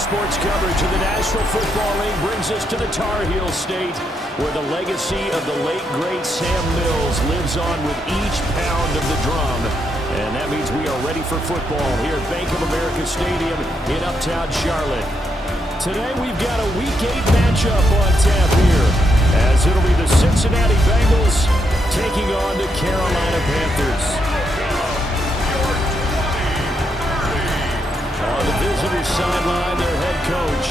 sports coverage of the National Football League brings us to the Tar Heel State, where the legacy of the late, great Sam Mills lives on with each pound of the drum. And that means we are ready for football here at Bank of America Stadium in Uptown Charlotte. Today we've got a Week 8 matchup on tap here, as it'll be the Cincinnati Bengals taking on the Carolina Panthers. On the visitor's sideline, their head coach.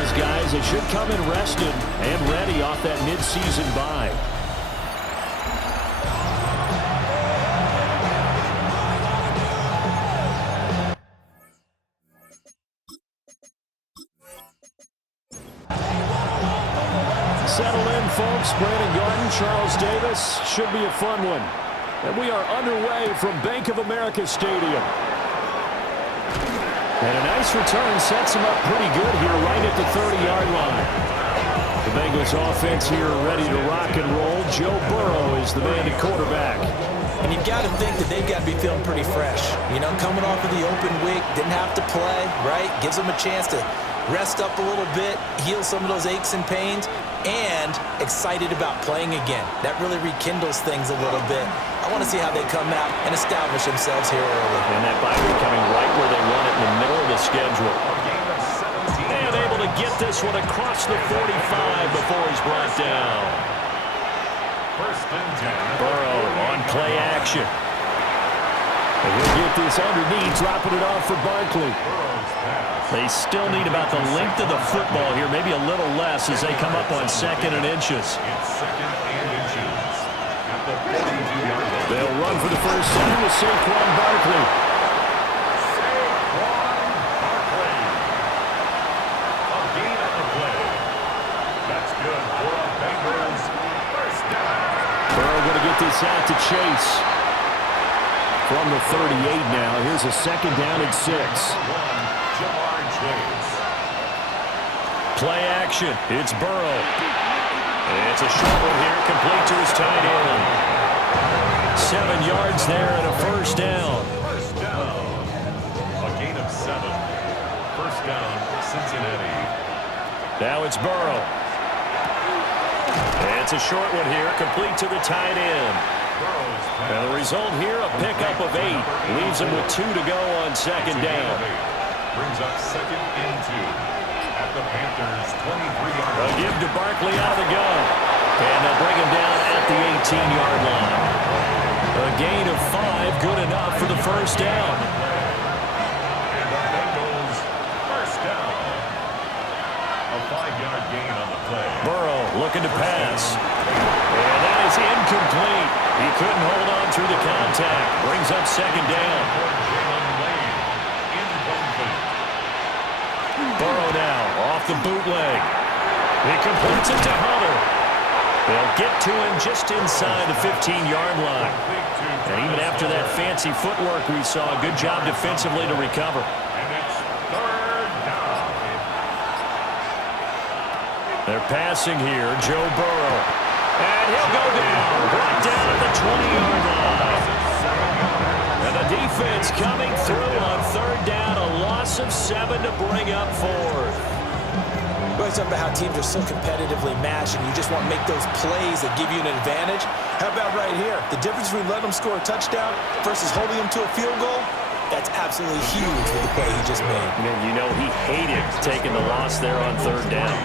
His guys, they should come in rested and ready off that midseason bye. Settle in, folks. Brandon Garden, Charles Davis. Should be a fun one. And we are underway from Bank of America Stadium. And a nice return sets him up pretty good here right at the 30-yard line. The Bengals offense here ready to rock and roll. Joe Burrow is the man at quarterback. And you've got to think that they've got to be feeling pretty fresh. You know, coming off of the open week, didn't have to play, right? Gives them a chance to rest up a little bit, heal some of those aches and pains, and excited about playing again. That really rekindles things a little bit. I want to see how they come out and establish themselves here early. And that bye week coming right where they want it in the middle of the schedule. And able to get this one across the 45 before he's brought down. Burrow on play action. And he'll get this underneath, dropping it off for Barkley. They still need about the length of the football here, maybe a little less as they come up on 2nd and inches. They'll run for the first time with Saquon Barkley. A gain on the play. That's good for a Bengals first down. Burrow going to get this out to Chase. From the 38 now, here's a 2nd down and 6. Play action. It's Burrow. It's a short one here, complete to his tight end. 7 yards there and a first down. First down. A gain of 7. First down, Cincinnati. Now it's Burrow. It's a short one here, complete to the tight end. And the result here, a pickup of 8. Leaves him with 2 to go on 2nd down. Brings up 2nd and 2. At the Panthers' 23-yard line. They'll give to Barkley out of the gun. And they'll bring him down at the 18-yard line. A gain of 5, good enough for the first down. And the Bengals first down. A 5-yard gain on the play. Burrow looking to pass. And that is incomplete. He couldn't hold on through the contact. Brings up 2nd down. Burrow now off the bootleg. He completes it to Hunter. They'll get to him just inside the 15-yard line. And even after that fancy footwork we saw, good job defensively to recover. And it's 3rd down. They're passing here, Joe Burrow. And he'll go down, brought down at the 20-yard line. And the defense coming through on 3rd down, a loss of 7 to bring up 4th. Well, it's about how teams are so competitively matched, and you just want to make those plays that give you an advantage. How about right here? The difference between letting them score a touchdown versus holding them to a field goal, that's absolutely huge with the play he just made. Man, you know he hated taking the loss there on 3rd down.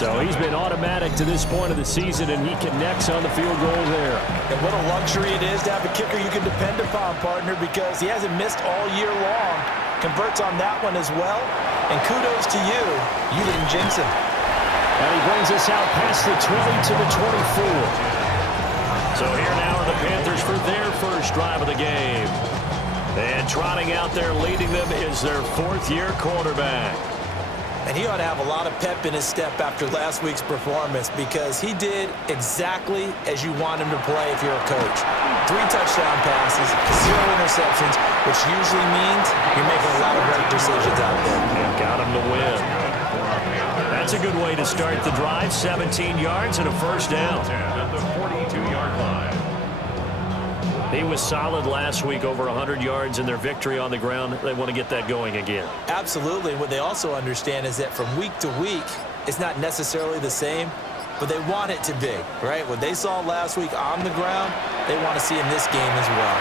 So he's been automatic to this point of the season, and he connects on the field goal there. And what a luxury it is to have a kicker you can depend upon, partner, because he hasn't missed all year long. Converts on that one as well. And kudos to you. You didn't jinx him. And he brings us out past the 20 to the 24. So here now are the Panthers for their first drive of the game. And trotting out there leading them is their 4th-year quarterback. And he ought to have a lot of pep in his step after last week's performance, because he did exactly as you want him to play if you're a coach. 3 touchdown passes, 0 interceptions, which usually means you're making a lot of right decisions out there. And got him to win. That's a good way to start the drive. 17 yards and a first down. At the 42-yard line. He was solid last week, over 100 yards in their victory on the ground. They want to get that going again. Absolutely. What they also understand is that from week to week, it's not necessarily the same, but they want it to be, right? What they saw last week on the ground, they want to see in this game as well.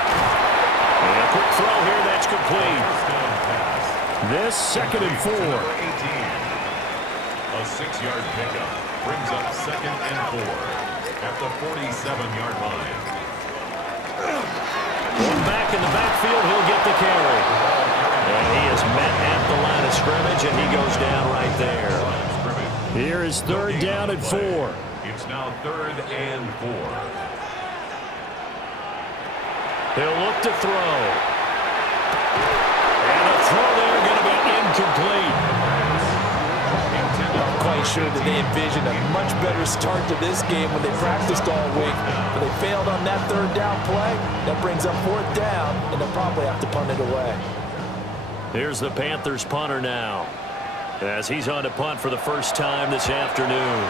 And a quick throw here, that's complete. This 2nd and 4. A 6-yard pickup brings up 2nd and 4 at the 47-yard line. One back in the backfield, he'll get the carry. And he is met at the line of scrimmage, and he goes down right there. Here is 3rd down and 4. It's now 3rd and 4. He'll look to throw. And a throw there going to be incomplete. I'm quite sure that they envisioned a much better start to this game when they practiced all week, but they failed on that 3rd down play. That brings up 4th down, and they'll probably have to punt it away. Here's the Panthers punter now, as he's on to punt for the first time this afternoon.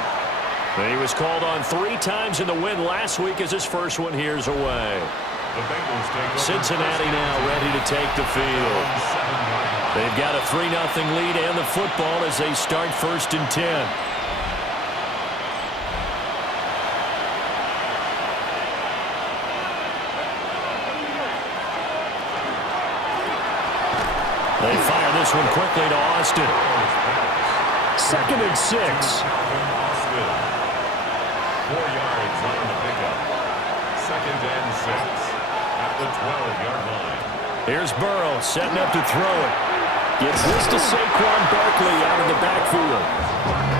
He was called on 3 times in the win last week as his first one here's away. The Bengals take Cincinnati now ready to take the field. They've got a 3-0 lead and the football as they start 1st and 10. They fire this one quickly to Austin. 2nd and 6. 4 yards on the pickup. 2nd and 6 at the 12-yard line. Here's Burrow setting up to throw it. Gets this to Saquon Barkley out of the backfield.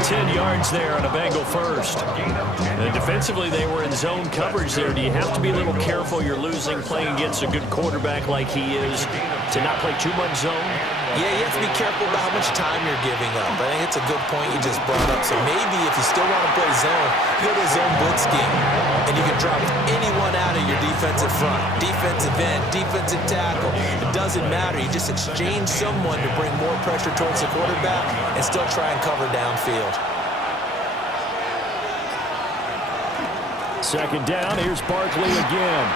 10 yards there on a Bengal first. And defensively, they were in zone coverage there. Do you have to be a little careful? You're losing playing against a good quarterback like he is to not play too much zone? Yeah, you have to be careful about how much time you're giving up. I think it's a good point you just brought up. So maybe if you still want to play zone, you go to a zone blitz scheme, and you can drop anyone out of your defensive front. Defensive end, defensive tackle. It doesn't matter. You just exchange someone to bring more pressure towards the quarterback and still try and cover downfield. 2nd down, here's Barkley again.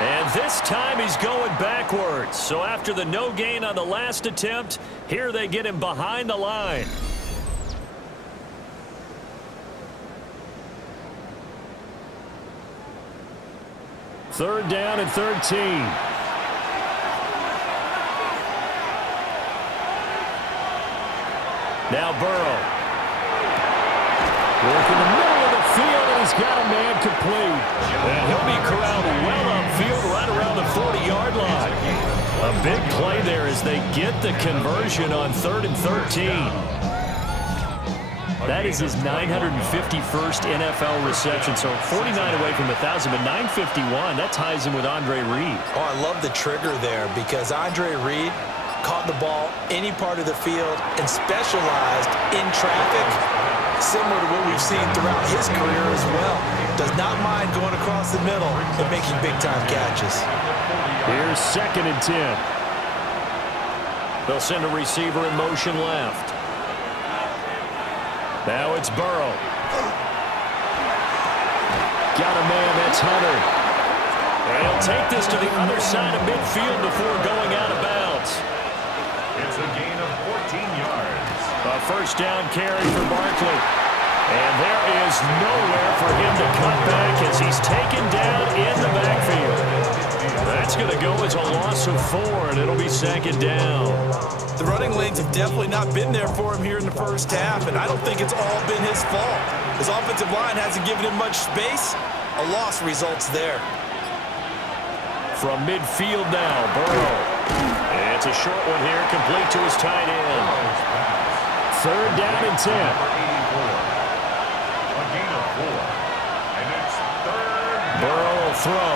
And this time he's going backwards. So after the no gain on the last attempt, here they get him behind the line. Third down and 13. Now Burrow. Work in the middle of the field, and he's got a man complete. And he'll be corralled well upfield right around the 40-yard line. A big play there as they get the conversion on 3rd and 13. That is his 951st NFL reception, so 49 away from 1,000, but 951, that ties him with Andre Reed. Oh, I love the trigger there because Andre Reed caught the ball any part of the field and specialized in traffic, similar to what we've seen throughout his career as well. Does not mind going across the middle and making big-time catches. Here's 2nd and 10. They'll send a receiver in motion left. Now it's Burrow. Got a man, that's Hunter. And he'll take this to the other side of midfield before going out of bounds. It's a gain of 14 yards. A 1st down carry for Barkley. And there is nowhere for him to cut back as he's taken down in the backfield. That's going to go as a loss of 4, and it'll be 2nd down. The running lanes have definitely not been there for him here in the first half, and I don't think it's all been his fault. His offensive line hasn't given him much space. A loss results there. From midfield now, Burrow. And it's a short one here, complete to his tight end. 3rd down and 10. A gain of 4. And it's 3rd. Burrow will throw.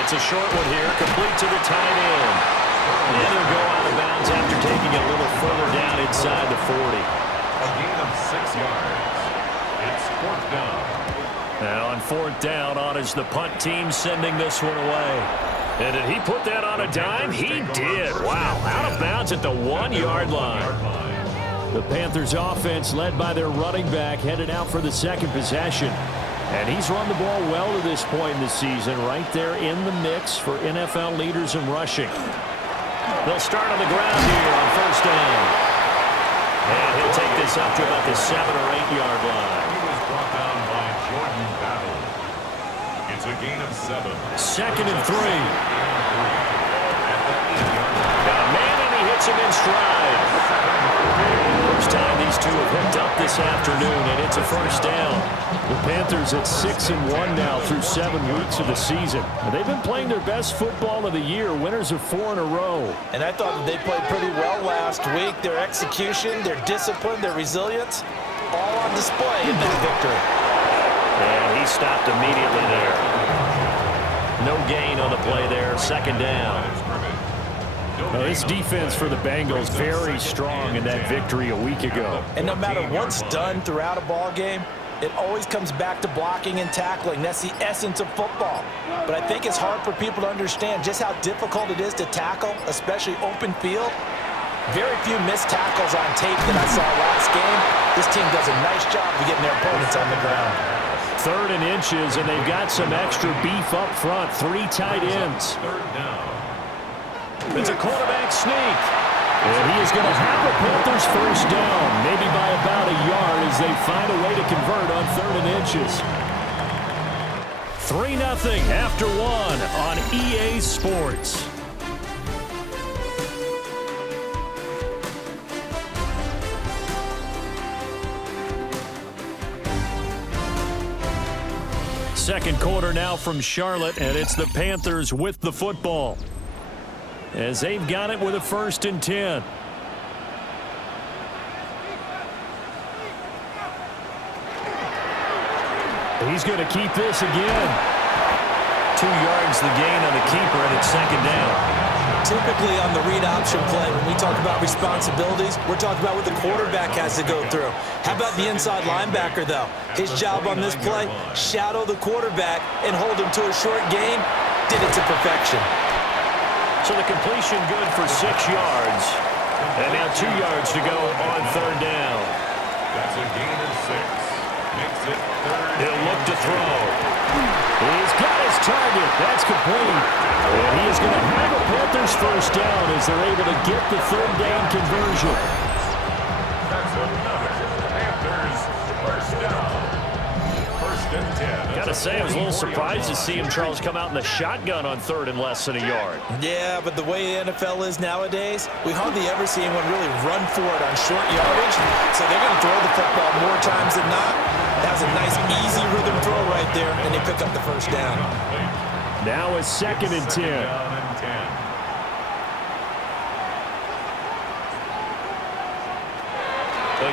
It's a short one here, complete to the tight end. And he'll go out of bounds after taking it a little further down inside the 40. A gain of 6 yards. It's 4th down. Now on 4th down, on is the punt team sending this one away. And did he put that on a dime? He did. Wow, out of bounds at the 1-yard line. The Panthers offense led by their running back headed out for the 2nd possession. And he's run the ball well to this point in the season, right there in the mix for NFL leaders in rushing. They'll start on the ground here on first down. And he'll take this up to about the 7 or 8 yard line. He was brought down by Jordan Battle. It's a gain of 7. 2nd and 3. Got a man, and he hits him in stride. First time these two have hooked up this afternoon, and it's a first down. The Panthers at 6-1 now through 7 weeks of the season. And they've been playing their best football of the year, winners of 4 in a row. And I thought that they played pretty well last week. Their execution, their discipline, their resilience, all on display in that victory. And he stopped immediately there. No gain on the play there, 2nd down. This defense for the Bengals very strong in that victory a week ago. And no matter what's done throughout a ball game, it always comes back to blocking and tackling. That's the essence of football. But I think it's hard for people to understand just how difficult it is to tackle, especially open field. Very few missed tackles on tape that I saw last game. This team does a nice job of getting their opponents on the ground. 3rd and inches, and they've got some extra beef up front. 3 tight ends. 3rd down. It's a quarterback sneak. And he is going to have a Panthers first down, maybe by about a yard as they find a way to convert on 3rd and inches. 3-0 after 1 on EA Sports. Second quarter now from Charlotte, and it's the Panthers with the football, as they've got it with a 1st and 10. He's going to keep this again. 2 yards the gain on the keeper, and it's 2nd down. Typically on the read option play, when we talk about responsibilities, we're talking about what the quarterback has to go through. How about the inside linebacker, though? His job on this play, shadow the quarterback and hold him to a short gain. Did it to perfection. So the completion good for 6 yards. And now 2 yards to go on 3rd down. That's a gain of 6. Makes it 3rd. He'll look to throw. He's got his target. That's complete. And he is going to have a Panthers first down as they're able to get the 3rd down conversion. That's another Panthers first down. 1st and 10. Got to say, I was a little surprised to see him, Charles, come out in the shotgun on 3rd and less than a yard. Yeah, but the way the NFL is nowadays, we hardly ever see anyone really run for it on short yardage. So they're going to throw the football more times than not. That was a nice, easy rhythm throw right there, and they pick up the first down. Now it's 2nd and 10. Down and 10.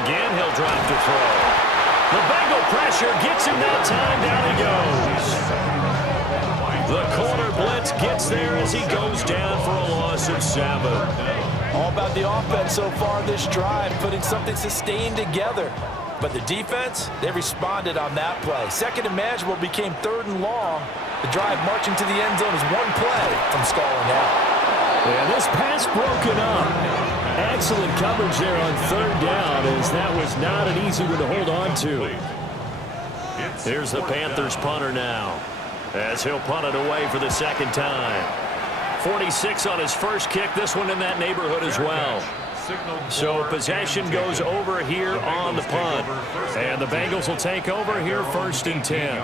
Again, he'll drop to throw. The Bengal pressure gets him that time. Down he goes. The corner blitz gets there as he goes down for a loss of 7. All about the offense so far this drive, putting something sustained together. But the defense, they responded on that play. 2nd and manageable became 3rd and long. The drive marching to the end zone is 1 play from stalling out. And this pass broken up. Excellent coverage there on 3rd down, as that was not an easy one to hold on to. Here's the Panthers punter now, as he'll punt it away for the 2nd time. 46 on his first kick, this one in that neighborhood as well. So possession goes over here on the punt, and the Bengals will take over here 1st and 10.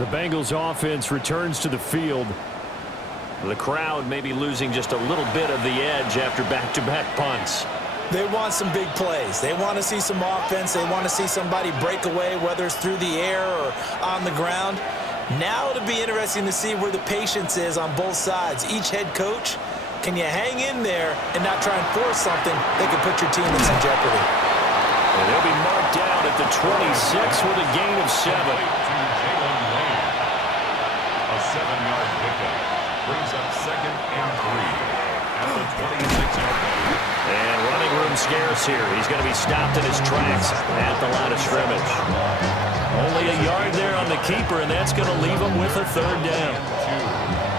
The Bengals offense returns to the field. The crowd may be losing just a little bit of the edge after back-to-back punts. They want some big plays. They want to see some offense. They want to see somebody break away, whether it's through the air or on the ground. Now it'll be interesting to see where the patience is on both sides. Each head coach, can you hang in there and not try and force something that could put your team in some jeopardy? And they'll be marked down at the 26 with a gain of 7. A 7-yard pickup brings up 2nd and 3 at the 26-yard line. And running room scarce here. He's going to be stopped in his tracks at the line of scrimmage. Only a yard there on the keeper, and that's going to leave him with a 3rd down.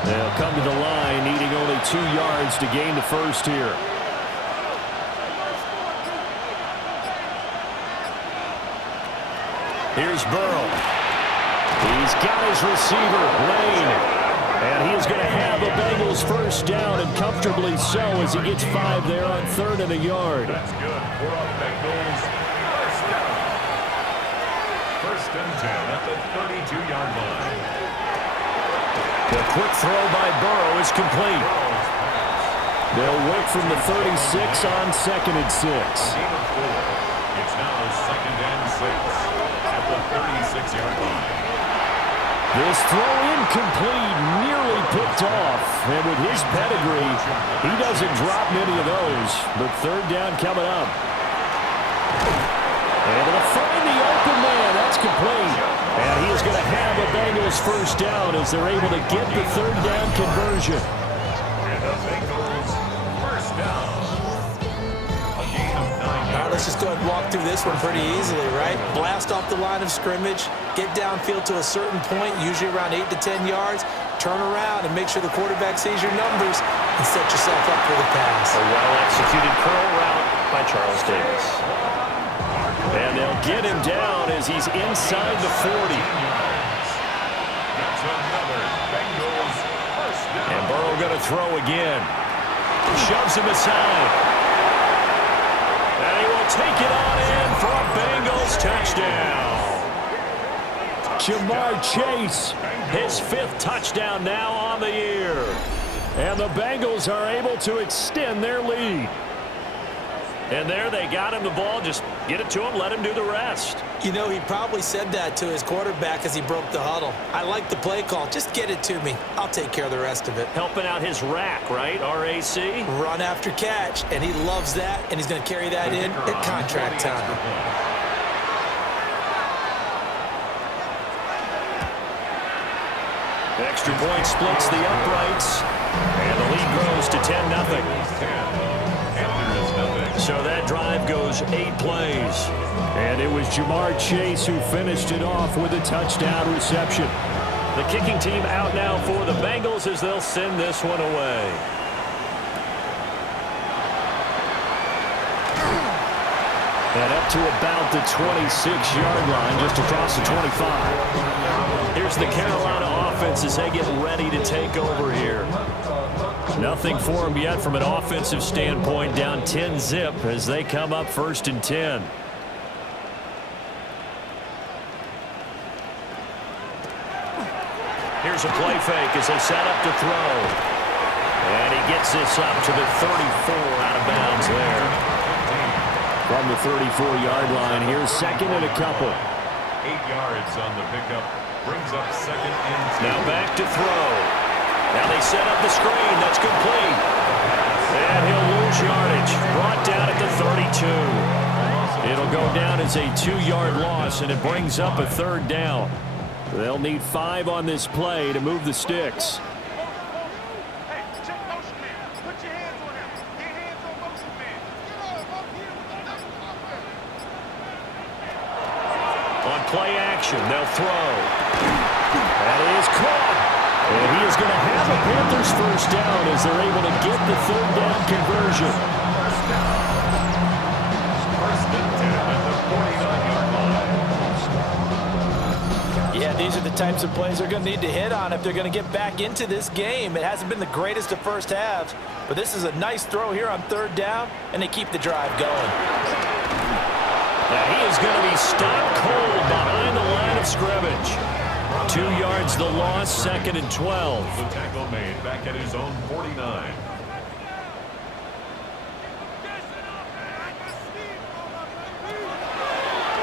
They'll come to the line, needing only 2 yards to gain the first here. Here's Burrow. He's got his receiver, Lane. And he is going to have a Bengals first down, and comfortably so, as he gets 5 there on 3rd and a yard. That's good for a Bengals first down. 1st and 10 at the 32-yard line. The quick throw by Burrow is complete. They'll work from the 36 on 2nd and 6. Gain of 4. It's now 2nd and 6 at the 36-yard line. This throw incomplete, nearly picked off. And with his pedigree, he doesn't drop many of those. But 3rd down coming up. Able to find the open man. That's complete. And he is going to have a Bengals first down as they're able to get the 3rd down conversion. And the Bengals first down. A gain of 9 yards. All right, let's just go ahead and walk through this one pretty easily, right? Blast off the line of scrimmage, get downfield to a certain point, usually around 8 to 10 yards, turn around and make sure the quarterback sees your numbers and set yourself up for the pass. A well-executed curl route by Charles Davis. And they'll get him down as he's inside the 40. That's another Bengals first down. And Burrow going to throw again. Shoves him aside. And he will take it on in for a Bengals touchdown. Jamar Chase, his 5th touchdown now on the year. And the Bengals are able to extend their lead. And there they got him the ball. Just get it to him, let him do the rest. You know, he probably said that to his quarterback as he broke the huddle. I like the play call. Just get it to me. I'll take care of the rest of it. Helping out his rack, right? RAC. Run after catch, and he loves that, and he's going to carry that in at contract time. Extra point splits the uprights, and the lead grows to 10-0. So that drive goes 8 plays. And it was Jamar Chase who finished it off with a touchdown reception. The kicking team out now for the Bengals as they'll send this one away. And up to about the 26-yard line, just across the 25. Here's the Carolina offense as they get ready to take over here. Nothing for them yet from an offensive standpoint, down 10-zip as they come up 1st and 10. Here's a play fake as they set up to throw. And he gets this up to the 34 out of bounds there. From the 34-yard line, here's 2nd and a couple. 8 yards on the pickup. Brings up 2nd and 2. Now back to throw. Now they set up the screen. That's complete. And he'll lose yardage. Brought down at the 32. It'll go down as a 2-yard loss, and it brings up a 3rd down. They'll need 5 on this play to move the sticks. On play action, they'll throw. That is caught. And he is going to have a Panthers first down as they're able to get the 3rd down conversion. First and 10 at the 49-yard line. Yeah, these are the types of plays they're going to need to hit on if they're going to get back into this game. It hasn't been the greatest of first halves, but this is a nice throw here on 3rd down, and they keep the drive going. Now he is going to be stopped cold behind the line of scrimmage. 2 yards the loss, 2nd and 12. The tackle made back at his own 49.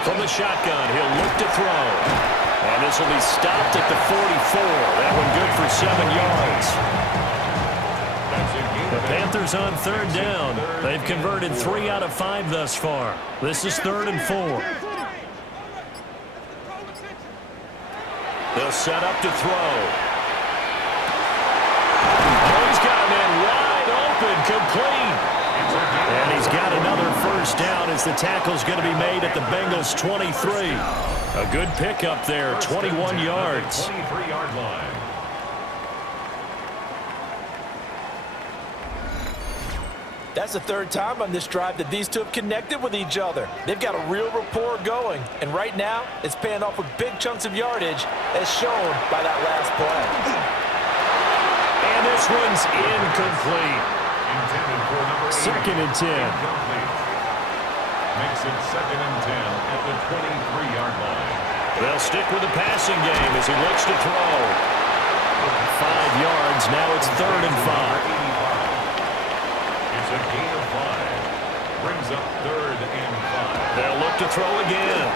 From the shotgun, he'll look to throw. And this will be stopped at the 44. That one good for 7 yards. The Panthers on 3rd down. They've converted 3 out of 5 thus far. This is 3rd and 4. They'll set up to throw. Oh, he's got a man wide open, complete. And he's got another first down as the tackle's going to be made at the Bengals 23. A good pickup there, 21 yards. 23-yard line. That's the third time on this drive that these two have connected with each other. They've got a real rapport going, and right now it's paying off with big chunks of yardage, as shown by that last play. And this one's incomplete. Second and 10. Makes it second and 10 at the 23-yard line. They'll stick with the passing game as he looks to throw. 5 yards. Now it's third and 5. It's a gain of 5. Brings up third and 5. They'll look to throw again.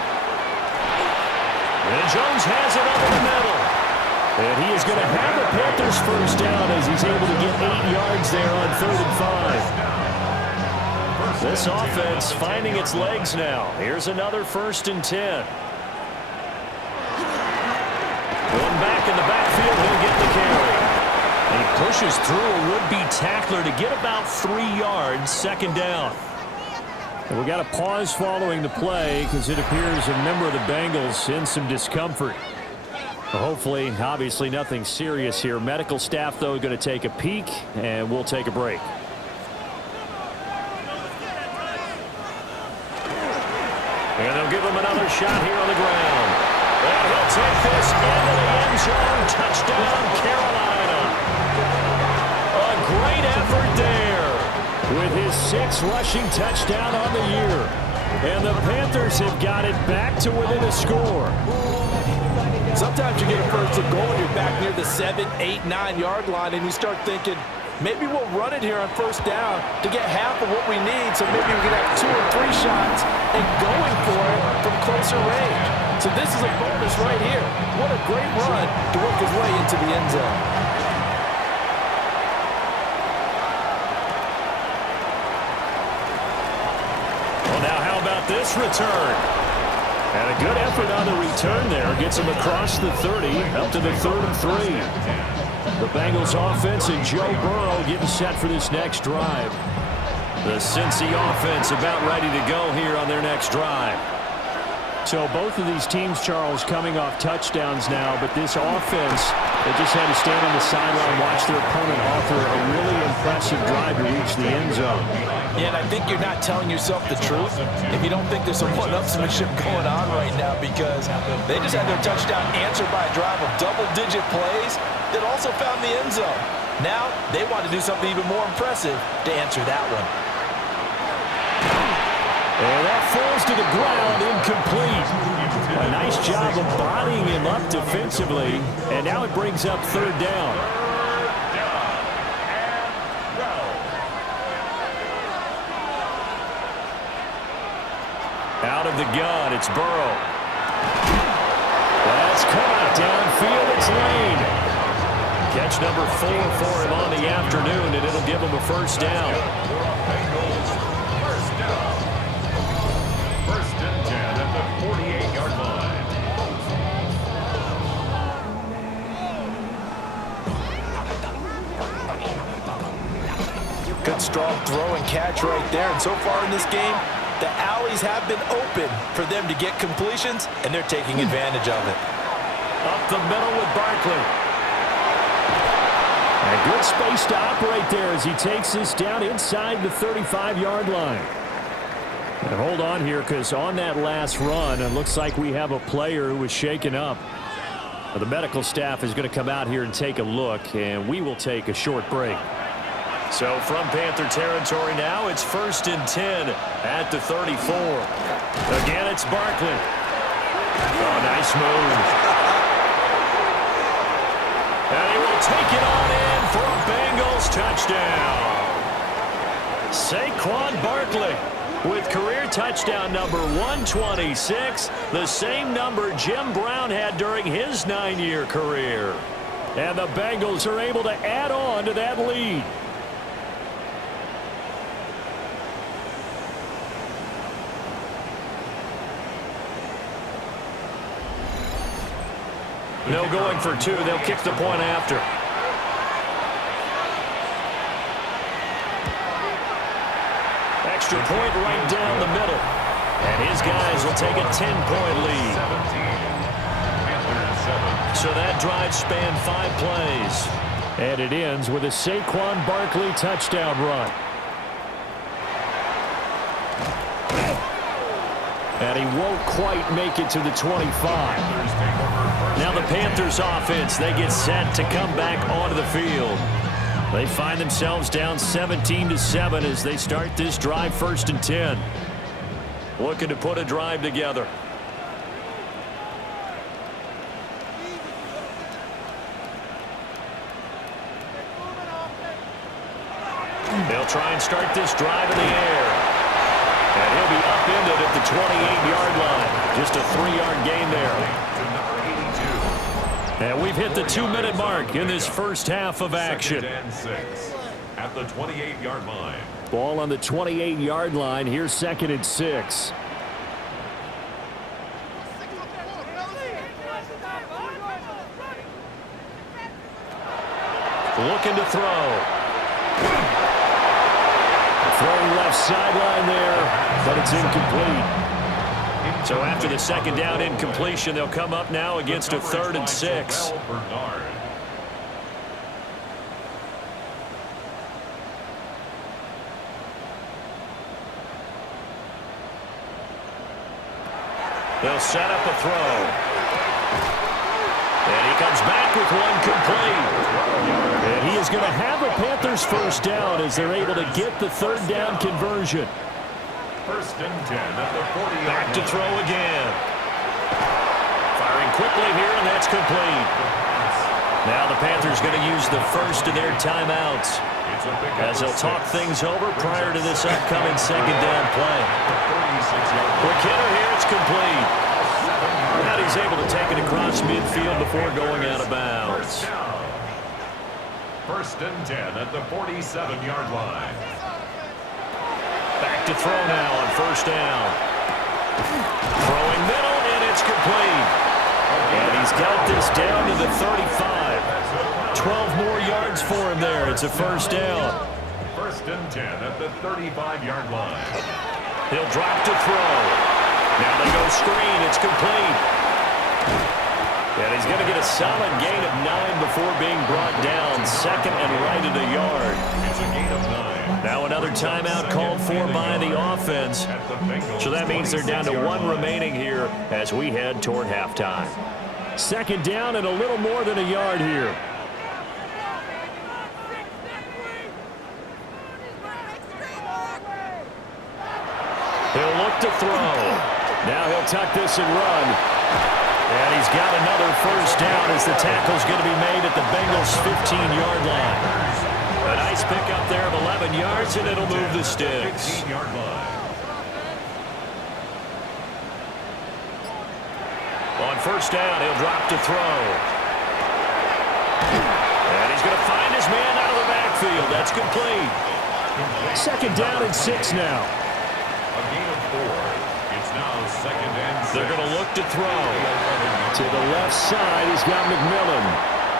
And Jones has it up in the middle. And he is going to have the Panthers first down as he's able to get 8 yards there on third and 5. This offense finding its legs now. Here's another first and 10. Going back in the backfield, he'll get the carry. He pushes through a would-be tackler to get about 3 yards, second down. And we got a pause following the play because it appears a member of the Bengals in some discomfort. Hopefully, obviously nothing serious here. Medical staff, though, going to take a peek, and we'll take a break. And they'll give him another shot here on the ground. And he'll take this into the end zone. Touchdown, Carolina. A great effort there with his 6th rushing touchdown on the year. And the Panthers have got it back to within a score. Sometimes you get a first and goal and you're back near the 7, 8, 9-yard line, and you start thinking, maybe we'll run it here on first down to get half of what we need, so maybe we can have 2 or 3 shots and going for it from closer range. So this is a bonus right here. What a great run to work his way into the end zone. Well, now how about this return? And a good effort on the return there. Gets him across the 30, up to the 3rd and 3. The Bengals offense and Joe Burrow getting set for this next drive. The Cincy offense about ready to go here on their next drive. So both of these teams, Charles, coming off touchdowns now, but this offense, they just had to stand on the sideline, watch their opponent offer a really impressive drive to reach the end zone. Yeah, and I think you're not telling yourself the truth if you don't think there's some one-upsmanship going on right now, because they just had their touchdown answered by a drive of double-digit plays that also found the end zone. Now they want to do something even more impressive to answer that one. And that falls to the ground, incomplete. A nice job of bodying him up defensively, and now it brings up third down. Out of the gun, it's Burrow. That's caught downfield, it's Lane. Catch number 4 for him on the afternoon, and it'll give him a first down. First and 10 at the 48-yard line. Good strong throw and catch right there. And so far in this game, the alleys have been open for them to get completions, and they're taking advantage of it. Up the middle with Barkley. And good space to operate there as he takes this down inside the 35-yard line. And hold on here, because on that last run, it looks like we have a player who was shaken up. The medical staff is going to come out here and take a look, and we will take a short break. So from Panther territory now, it's first and 10 at the 34. Again, it's Barkley. Oh, nice move. And he will take it on in for a Bengals touchdown. Saquon Barkley with career touchdown number 126, the same number Jim Brown had during his 9-year career. And the Bengals are able to add on to that lead. No going for 2. They'll kick the point after. Extra point right down the middle. And his guys will take a 10-point lead. So that drive spanned 5 plays. And it ends with a Saquon Barkley touchdown run. And he won't quite make it to the 25. Now the Panthers offense, they get set to come back onto the field. They find themselves down 17-7 as they start this drive, 1st and 10. Looking to put a drive together. They'll try and start this drive in the air. And he'll be upended at the 28-yard line. Just a 3-yard gain there. And we've hit the 2-minute mark in this first half of action. 2nd and 6 at the 28-yard line. Ball on the 28-yard line. Here's 2nd and 6. Looking to throw. Throwing left sideline there, but it's incomplete. So after the 2nd down incompletion, they'll come up now against a 3rd and 6. They'll set up a throw. And he comes back with one complete. And he is going to have a Panthers 1st down as they're able to get the 3rd down conversion. 1st and 10 at the 40-yard line. Back to throw again. Firing quickly here, and that's complete. Now the Panthers going to use the first of their timeouts as they'll talk things over prior to this upcoming 2nd down play. Quick hitter here, it's complete. And he's able to take it across midfield before going out of bounds. 1st and 10 at the 47-yard line. Back to throw now on 1st down. Throwing middle, and it's complete. And he's got this down to the 35. 12 more yards for him there. It's a 1st down. 1st and 10 at the 35-yard line. He'll drop to throw. Now they go screen. It's complete. And he's going to get a solid gain of 9 before being brought down. 2nd and right at a yard. It's a gain of 9. Now another timeout called for by the offense. So that means they're down to 1 remaining here as we head toward halftime. 2nd down and a little more than a yard here. He'll look to throw. Now he'll tuck this and run. And he's got another 1st down as the tackle's going to be made at the Bengals' 15-yard line. A nice pickup there of 11 yards, and it'll move the sticks. 15-yard line. On 1st down, he'll drop to throw. And he's going to find his man out of the backfield. That's complete. 2nd down and 6 now. A gain of 4. It's now 2nd and 6. They're going to look to throw. To the left side, he's got McMillan.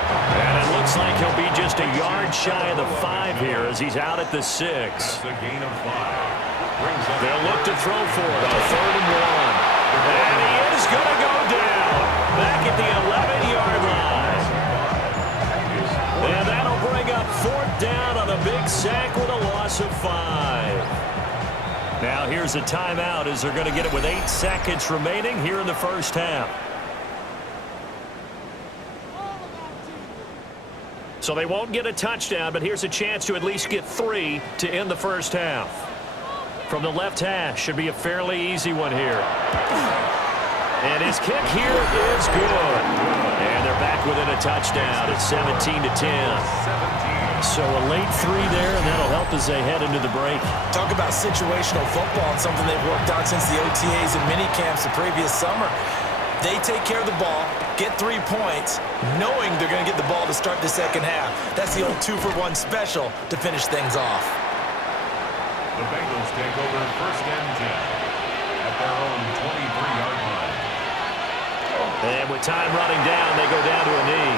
And it looks like he'll be just a yard shy of the 5 here as he's out at the 6. That's a gain of 5. They'll look to throw for it on 3rd and 1. And he is going to go down back at the 11-yard line. And that'll bring up 4th down on a big sack with a loss of 5. Now here's a timeout as they're going to get it with 8 seconds remaining here in the first half. So they won't get a touchdown, but here's a chance to at least get 3 to end the first half. From the left hash, should be a fairly easy one here. And his kick here is good. And they're back within a touchdown. It's 17-10. So a late 3 there, and that'll help as they head into the break. Talk about situational football and something they've worked on since the OTAs and mini camps the previous summer. They take care of the ball, get 3 points, knowing they're going to get the ball to start the second half. That's the old 2-for-1 special to finish things off. The Bengals take over 1st and 10 at their own 23-yard line. And with time running down, they go down to a knee.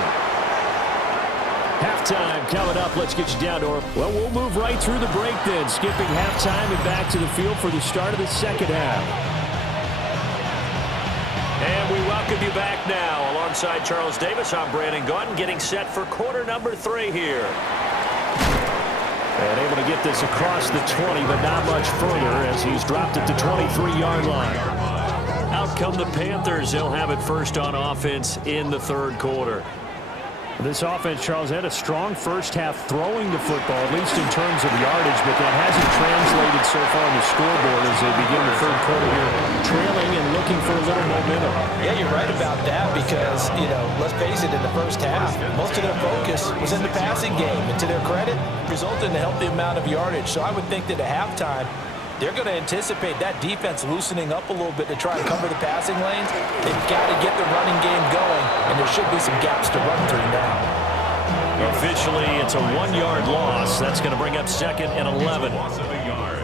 Halftime coming up. Let's get you down to our... Well, we'll move right through the break then, skipping halftime and back to the field for the start of the second half. And we welcome you back now. Alongside Charles Davis, I'm Brandon Gautin, getting set for quarter number 3 here. And able to get this across the 20, but not much further as he's dropped at the 23-yard line. come the Panthers. They'll have it first on offense in the third quarter. This offense, Charles, had a strong first half throwing the football, at least in terms of yardage, but that hasn't translated so far on the scoreboard as they begin the third quarter here, trailing and looking for a little momentum. Yeah, you're right about that because, let's face it, in the first half, most of their focus was in the passing game. And to their credit, resulted in a healthy amount of yardage. So I would think that at halftime, they're going to anticipate that defense loosening up a little bit to try and cover the passing lanes. They've got to get the running game going, and there should be some gaps to run through now. Officially, it's a 1-yard loss. That's going to bring up second and 11. Loss of a yard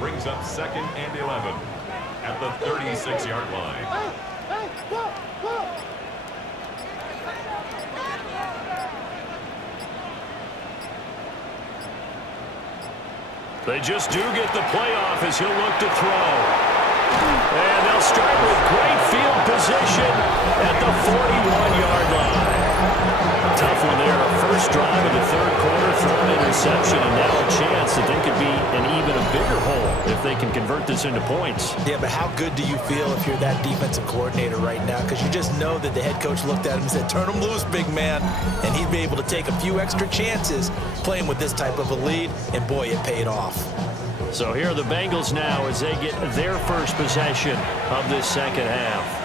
brings up second and 11 at the 36-yard line. They just do get the playoff as he'll look to throw. And they'll start with great field position at the 41-yard line. Tough one there. First drive of the third quarter, thrown interception, and now a chance that they could be in even a bigger hole if they can convert this into points. Yeah, but how good do you feel if you're that defensive coordinator right now? Because you just know that the head coach looked at him and said, turn him loose, big man. And he'd be able to take a few extra chances playing with this type of a lead, and boy, it paid off. So here are the Bengals now as they get their first possession of this second half.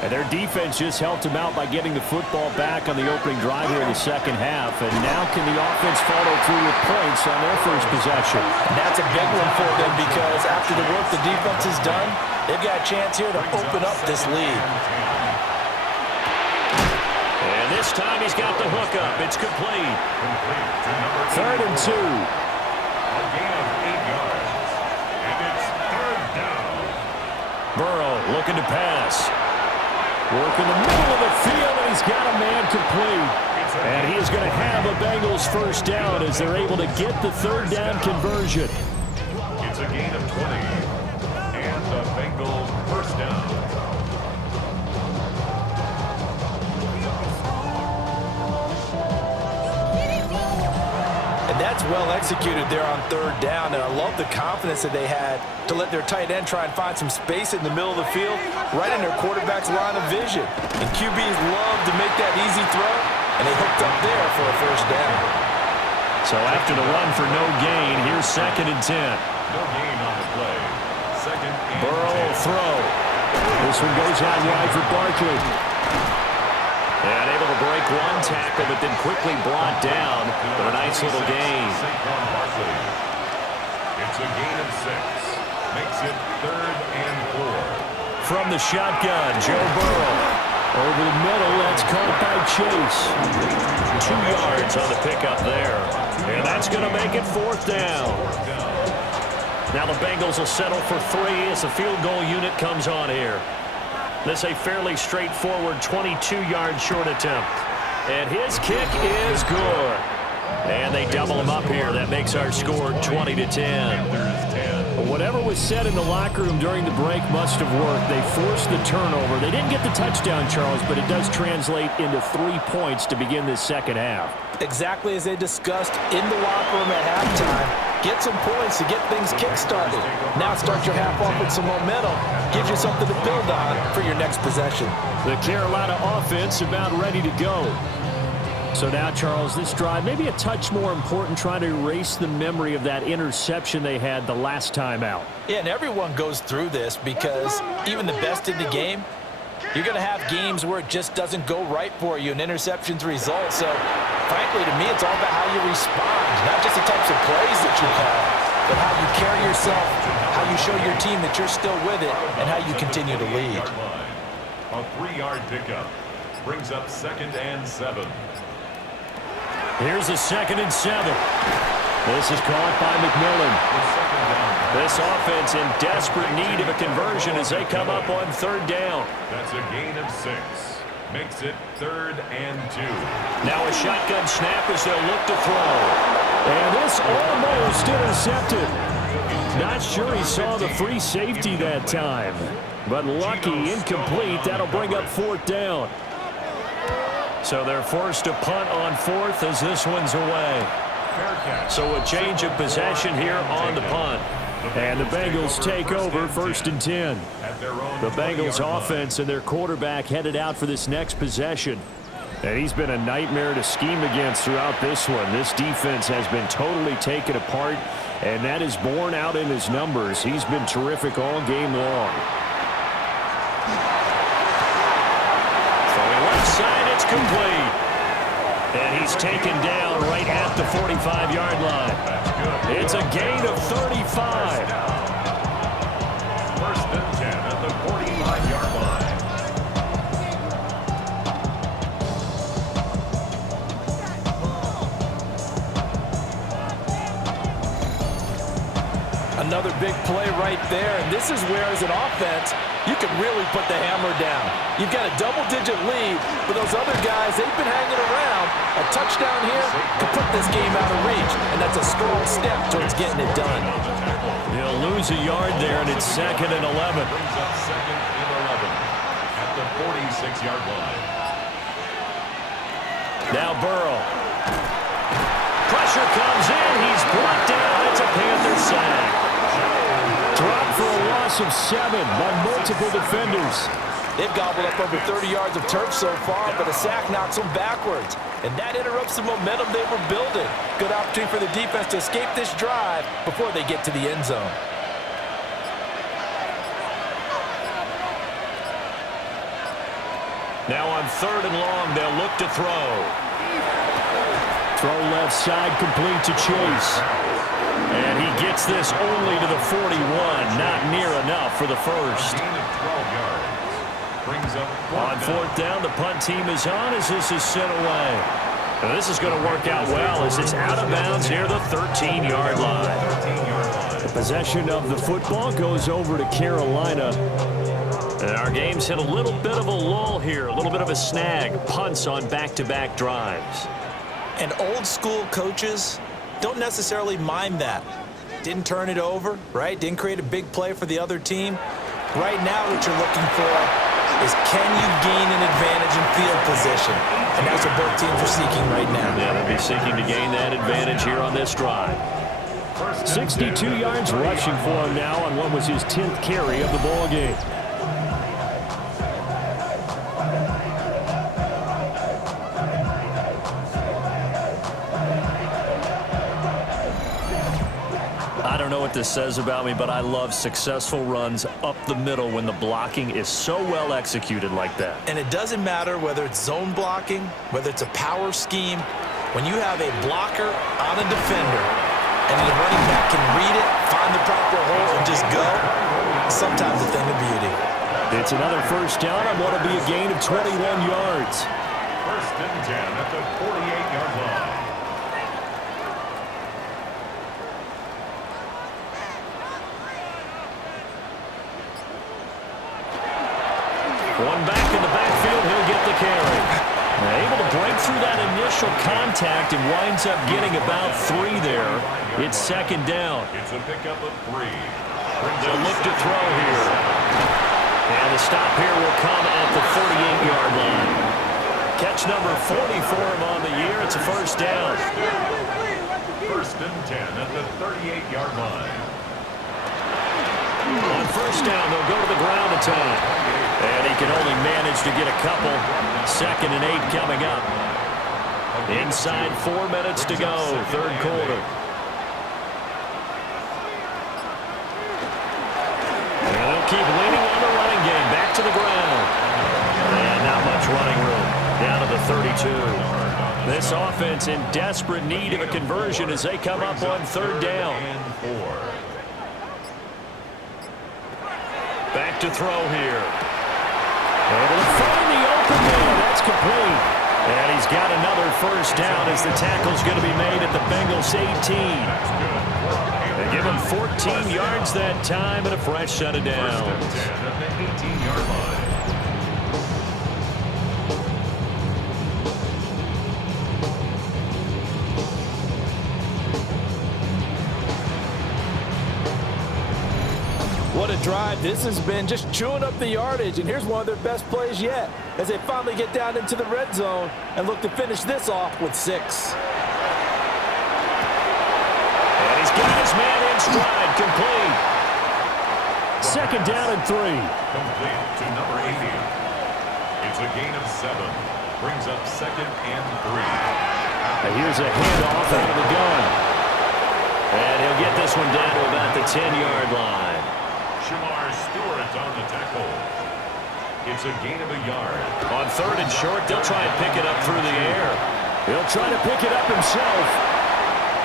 And their defense just helped them out by getting the football back on the opening drive here in the second half. And now can the offense follow through with points on their first possession? And that's a big one for them because after the work the defense has done, they've got a chance here to open up this lead. And this time he's got the hook up. It's complete. Third and 2. A gain of 8 yards. And it's third down. Burrow looking to pass. Work in the middle of the field, and he's got a man complete. And he is going to have a Bengals first down as they're able to get the third down conversion. It's a gain of 20. And the Bengals first down. And that's well executed there on third down. And I love the confidence that they had to let their tight end try and find some space in the middle of the field, right in their quarterback's line of vision. And QBs love to make that easy throw, and they hooked up there for a first down. So after the run for no gain, here's second and 10. No gain on the play. Second and Burrow 10. will throw. This one goes out wide for Barkley. And able to break one tackle, but then quickly brought down. But a nice little gain. Saquon Barkley. It's a gain of 6. Makes it third and 4. From the shotgun, Joe Burrow. Over the middle, that's caught by Chase. 2 yards on the pickup there. And that's going to make it fourth down. Now the Bengals will settle for 3 as the field goal unit comes on here. This a fairly straightforward 22-yard short attempt. And his kick is good. And they double him up here. That makes our score 20-10. Whatever was said in the locker room during the break must have worked. They forced the turnover. They didn't get the touchdown, Charles, but it does translate into 3 points to begin this second half. Exactly as they discussed in the locker room at halftime. Get some points to get things kick-started. Now start your half off with some momentum. Gives you something to build on for your next possession. The Carolina offense about ready to go. So now, Charles, this drive maybe a touch more important, trying to erase the memory of that interception they had the last time out. Yeah, and everyone goes through this because even the best in the game, you're going to have games where it just doesn't go right for you and interceptions result. So, frankly, to me, it's all about how you respond, not just the types of plays that you call, but how you carry yourself, how you show your team that you're still with it, and how you continue to lead. A 3-yard pickup brings up second and 7. Here's a second and 7. This is caught by McMillan. This offense in desperate need of a conversion as they come up on third down. That's a gain of 6. Makes it third and 2. Now a shotgun snap as they'll look to throw. And this almost intercepted. Not sure he saw the free safety that time. But lucky, incomplete. That'll bring up fourth down. So they're forced to punt on fourth as this one's away. So a change of possession here on the punt. And the Bengals take over first and 10. At their own The 20-yard Bengals line. offense and their quarterback headed out for this next possession. And he's been a nightmare to scheme against throughout this one. This defense has been totally taken apart, and that is borne out in his numbers. He's been terrific all game long. Throwing left side, it's complete. And he's taken down right at the 45-yard line. It's a gain of 35. First and 10 at the 45-yard line. Another big play right there, and this is where, as an offense, you can really put the hammer down. You've got a double-digit lead, but those other guys, they've been hanging around. A touchdown here could put this game out of reach, and that's a strong step towards getting it done. He'll lose a yard there, and it's 2nd and 11. Brings up 2nd and 11 at the 46-yard line. Now Burrow. Pressure comes in. He's brought down. It's a Panther sack. Dropped for a loss of 7 by multiple defenders. They've gobbled up over 30 yards of turf so far, but a sack knocks them backwards. And that interrupts the momentum they were building. Good opportunity for the defense to escape this drive before they get to the end zone. Now on 3rd and long, they'll look to throw. Throw left side, complete to Chase. And he gets this only to the 41. Not near enough for the first. Gain of 12 yards. Brings up On 4th down, the punt team is on as this is sent away. Now this is going to work out well as it's out of bounds near the 13-yard line. 13-yard line. The possession of the football goes over to Carolina. And our game's hit a little bit of a lull here, a little bit of a snag. Punts on back-to-back drives. And old school coaches don't necessarily mind that. Didn't turn it over, right? Didn't create a big play for the other team. Right now what you're looking for is, can you gain an advantage in field position? And that's what both teams are seeking right now. Yeah, they'll be seeking to gain that advantage here on this drive. 62 yards rushing for him now on what was his 10th carry of the ball game. I don't know what this says about me, but I love successful runs up the middle when the blocking is so well executed like that. And it doesn't matter whether it's zone blocking, whether it's a power scheme. When you have a blocker on a defender and the running back can read it, find the proper hole, and just go, sometimes a thing of beauty. It's another first down on what will be a gain of 21 yards. First and 10 at the 48-yard line. One back in the backfield, he'll get the carry. Able to break through that initial contact and winds up getting about 3 there. It's 2nd down. It's a pickup of 3. They'll look to throw here. And the stop here will come at the 38-yard line. Catch number 40 for him on the year. It's a first down. First and 10 at the 38-yard line. On first down, they'll go to the ground attack. And he can only manage to get a couple. 2nd and 8 coming up. Inside 4 minutes to go, 3rd quarter. And they'll keep leaning on the running game. Back to the ground. And not much running room. Down to the 32. This offense in desperate need of a conversion as they come up on 3rd down. And 4. Back to throw here. Able to find the open man. That's complete. And he's got another first down as the tackle's going to be made at the Bengals 18. They give him 14 yards that time and a fresh set of downs. First and 10 at the 18-yard line. What a drive this has been, just chewing up the yardage, and here's one of their best plays yet as they finally get down into the red zone and look to finish this off with 6. And he's got his man in stride, complete. second down and 3. Complete to number 80. It's a gain of 7. Brings up second and 3. And here's a handoff out of the gun. And he'll get this one down to about the 10-yard line. Shamar Stewart on the tackle. It's a gain of a yard. On 3rd and short, they'll try and pick it up through the air. He'll try to pick it up himself.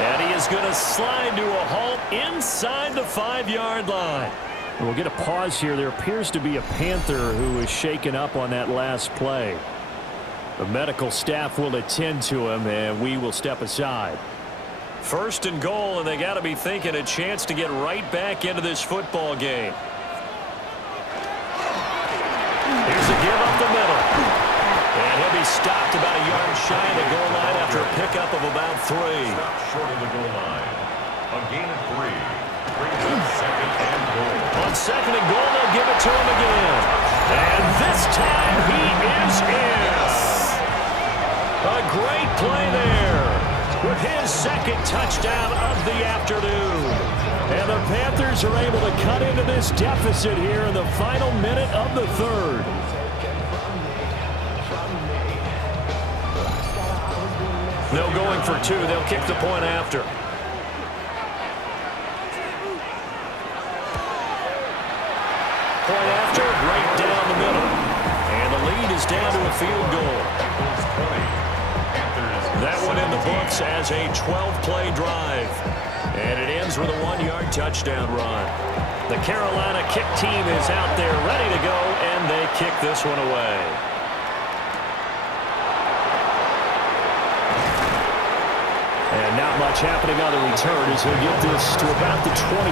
And he is going to slide to a halt inside the 5-yard line. We'll get a pause here. There appears to be a Panther who is shaken up on that last play. The medical staff will attend to him, and we will step aside. 1st and goal, and they got to be thinking a chance to get right back into this football game. Here's a give up the middle. And he'll be stopped about a yard shy of the goal line after a pickup of about 3. Stop short of the goal line. A gain of 3. Brings up second and goal. On 2nd and goal, they'll give it to him again. And this time he is in. A great play there with his 2nd touchdown of the afternoon. And the Panthers are able to cut into this deficit here in the final minute of the 3rd. No going for 2. They'll kick the point after. Point after, right down the middle. And the lead is down to a field goal. That one in the books as a 12-play drive. And it ends with a 1-yard touchdown run. The Carolina kick team is out there ready to go, and they kick this one away. And not much happening on the return as he'll get this to about the 23.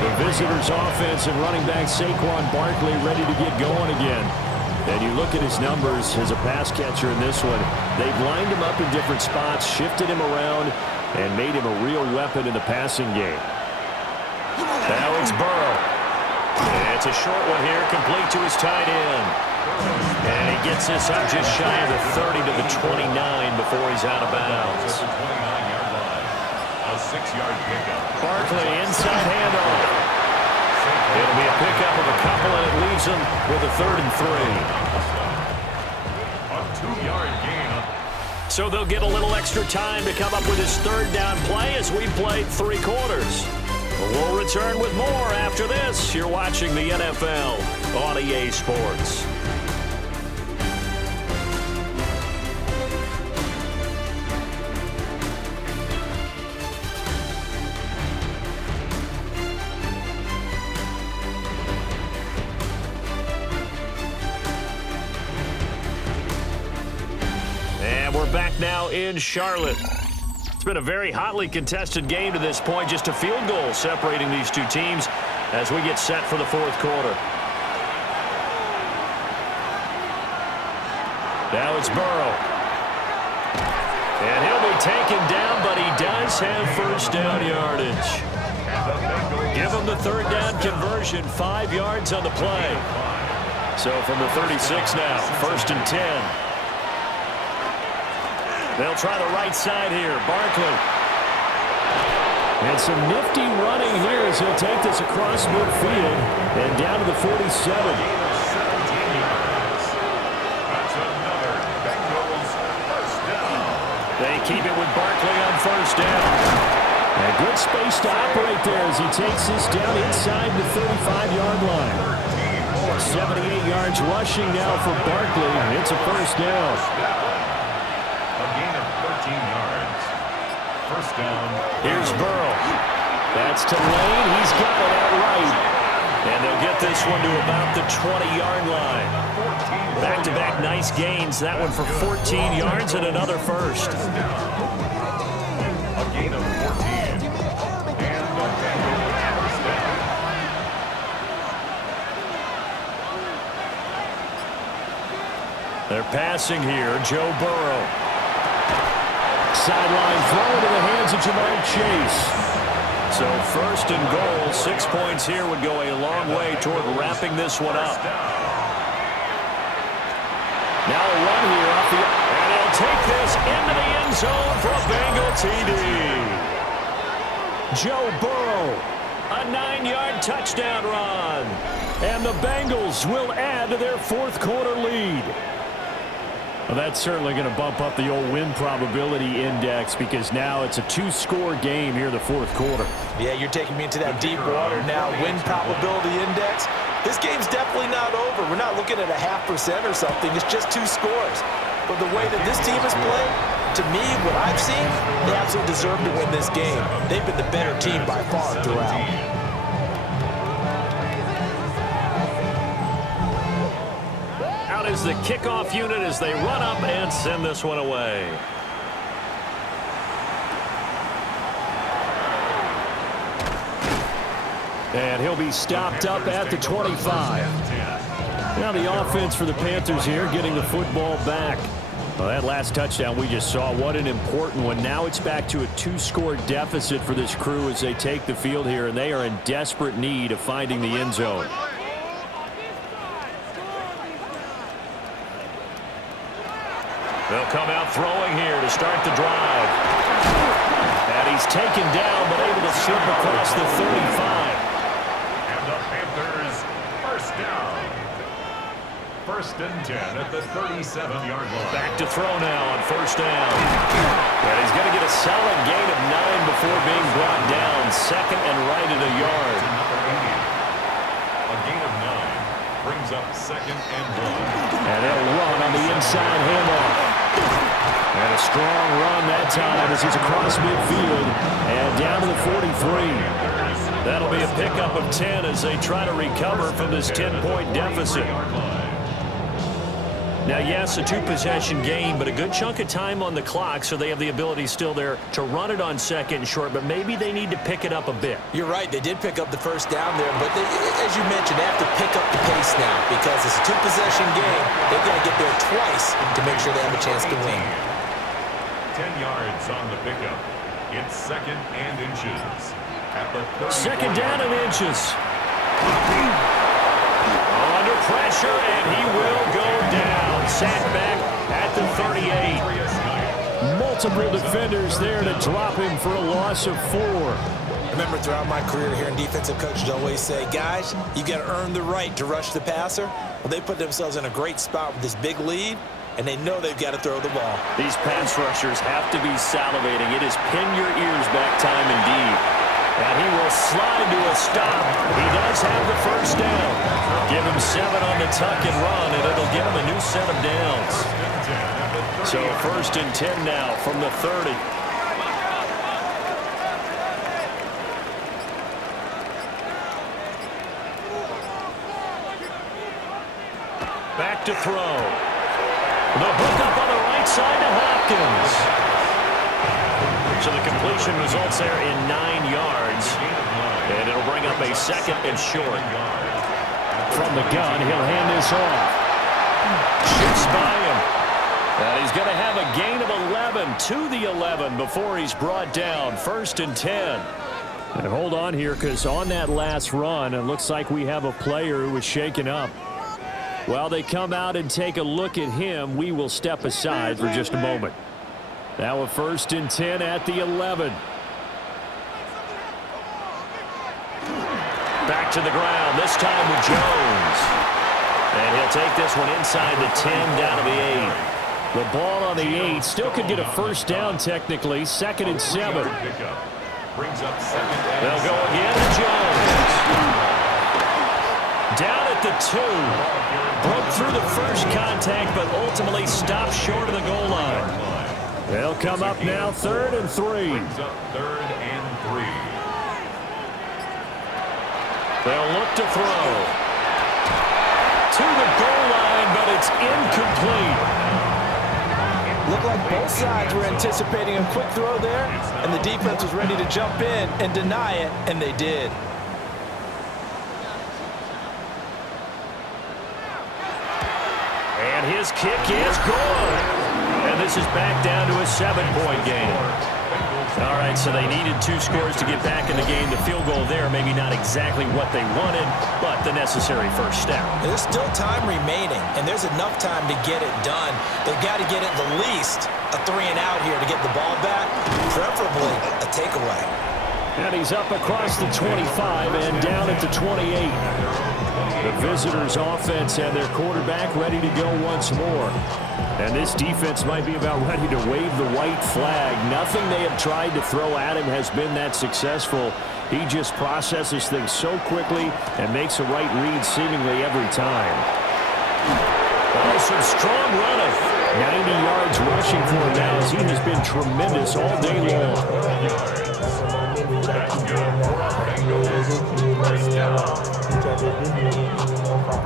The visitors' offense and running back Saquon Barkley ready to get going again. And you look at his numbers as a pass catcher in this one. They've lined him up in different spots, shifted him around, and made him a real weapon in the passing game. Now it's Burrow. And it's a short one here, complete to his tight end. And he gets this up just shy of the 30 to the 29 before he's out of bounds. At the 29-yard line. A 6-yard pickup. Barkley inside handoff. It'll be a pickup of a couple, and it leaves them with a 3rd and 3. A 2-yard gain. So they'll get a little extra time to come up with his 3rd down play as we played 3 quarters. We'll return with more after this. You're watching the NFL on EA Sports. Back now in Charlotte. It's been a very hotly contested game to this point. Just a field goal separating these two teams as we get set for the 4th quarter. Now it's Burrow. And he'll be taken down, but he does have 1st down yardage. Give him the 3rd down conversion, 5 yards on the play. So from the 36 now, 1st and 10. They'll try the right side here. Barkley. And some nifty running here as he'll take this across midfield and down to the 47. That's another Bengals 1st down. They keep it with Barkley on 1st down. And good space to operate there as he takes this down inside the 35-yard line. 78 yards rushing now for Barkley. It's a 1st down. A gain of 13 yards. 1st down. Here's Burrow. That's to Lane. He's got it outright. And they'll get this one to about the 20-yard line. Back-to-back nice gains. That one for 14 yards and another 1st. A gain of 14. And the Bengals 1st down. They're passing here. Joe Burrow. Sideline throw into the hands of Jamar Chase. So 1st and goal, 6 points here would go a long way toward wrapping this one up. Now a run here off the... And he'll take this into the end zone for a Bengal TD. Joe Burrow A 9-yard touchdown run. And the Bengals will add to their fourth quarter lead. Well, that's certainly going to bump up the old win probability index because now it's a 2-score game here in the fourth quarter. Yeah, you're taking me into that deep water now. Win probability index. This game's definitely not over. We're not looking at a 0.5% or something. It's just 2 scores. But the way that this team has played, to me, what I've seen, they absolutely deserve to win this game. They've been the better team by far throughout. Out is the kickoff unit as they run up and send this one away. And he'll be stopped up at the 25. Now the offense for the Panthers here getting the football back. Well, that last touchdown we just saw, what an important one. Now it's back to a 2-score deficit for this crew as they take the field here, and they are in desperate need of finding the end zone. They'll come out throwing here to start the drive. And he's taken down but able to slip across the 35. And the Panthers first down. First and 10 at the 37-yard line. Back to throw now on first down. And he's going to get a solid gain of 9 before being brought down. Second and right at a yard. Number 80. A gain of 9 brings up second and 1. And they'll run on the inside handoff. And a strong run that time as he's across midfield and down to the 43. That'll be a pickup of 10 as they try to recover from this 10-point deficit. Now, yes, a 2-possession game, but a good chunk of time on the clock, so they have the ability still there to run it on second and short, but maybe they need to pick it up a bit. You're right. They did pick up the first down there, but as you mentioned, they have to pick up the pace now because it's a 2-possession game. They've got to get there twice to make sure they have a chance to win. 10 yards on the pickup. It's second and inches. At the 34. Second down and inches. Under pressure, and he will go down. Sacked back at the 38. Multiple defenders there to drop him for a loss of 4. Remember, throughout my career here in defensive coaches always say, guys, you got to earn the right to rush the passer. Well, they put themselves in a great spot with this big lead, and they know they've got to throw the ball. These pass rushers have to be salivating. It is pin your ears back time indeed. And he will slide to a stop. He does have the first down. Give him 7 on the tuck and run, and it'll give him a new set of downs. So first and 10 now from the 30. Back to throw. The hook up on the right side to Hopkins. So the completion results there in 9 yards. And it'll bring up a second and short. From the gun, he'll hand this off. Shoots by him. And he's going to have a gain of 11 to the 11 before he's brought down. First and 10. And hold on here, because on that last run, it looks like we have a player who was shaken up. While they come out and take a look at him, we will step aside for just a moment. Now a first and 10 at the 11. Back to the ground, this time with Jones. And he'll take this one inside the 10, down to the 8. The ball on the 8 still could get a first down technically. Second and 7. They'll go again to Jones. Down at the 2. Broke through the first contact, but ultimately stopped short of the goal line. They'll come up now, 3rd and 3. They'll look to throw. To the goal line, but it's incomplete. Looked like both sides were anticipating a quick throw there, and the defense was ready to jump in and deny it, and they did. And his kick is good. And this is back down to a 7-point game. All right, so they needed 2 scores to get back in the game. The field goal there, maybe not exactly what they wanted, but the necessary first step. There's still time remaining, and there's enough time to get it done. They've got to get at the least a 3 and out here to get the ball back, preferably a takeaway. And he's up across the 25 and down at the 28. The visitors' offense and their quarterback ready to go once more. And this defense might be about ready to wave the white flag. Nothing they have tried to throw at him has been that successful. He just processes things so quickly and makes a right read seemingly every time. Oh, some strong running. 90 yards rushing for him now as he has been tremendous all day long.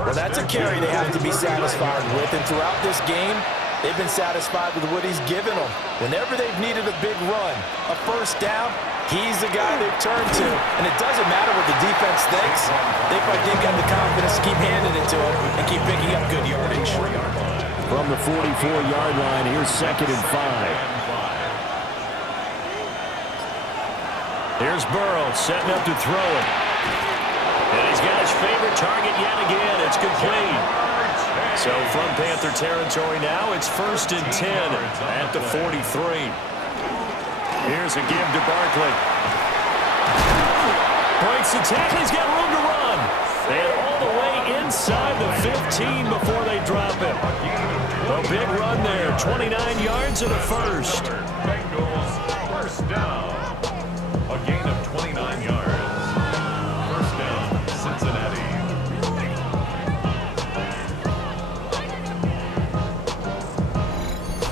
Well, that's a carry they have to be satisfied with. And throughout this game, they've been satisfied with what he's given them. Whenever they've needed a big run, a first down, he's the guy they've turned to. And it doesn't matter what the defense thinks. They've got the confidence to keep handing it to him and keep picking up good yardage. From the 44-yard line, here's 2nd and 5. Here's Burrow setting up to throw it. And he's got his favorite target yet again. It's complete. So from Panther territory now, it's 1st and 10 at the 43. Here's a give to Barkley. Breaks the tackle. He's got room to run. And all the way inside the 15 before they drop him. A big run there. 29 yards and a first. Bengals first down. A gain of 29 yards. First down, Cincinnati.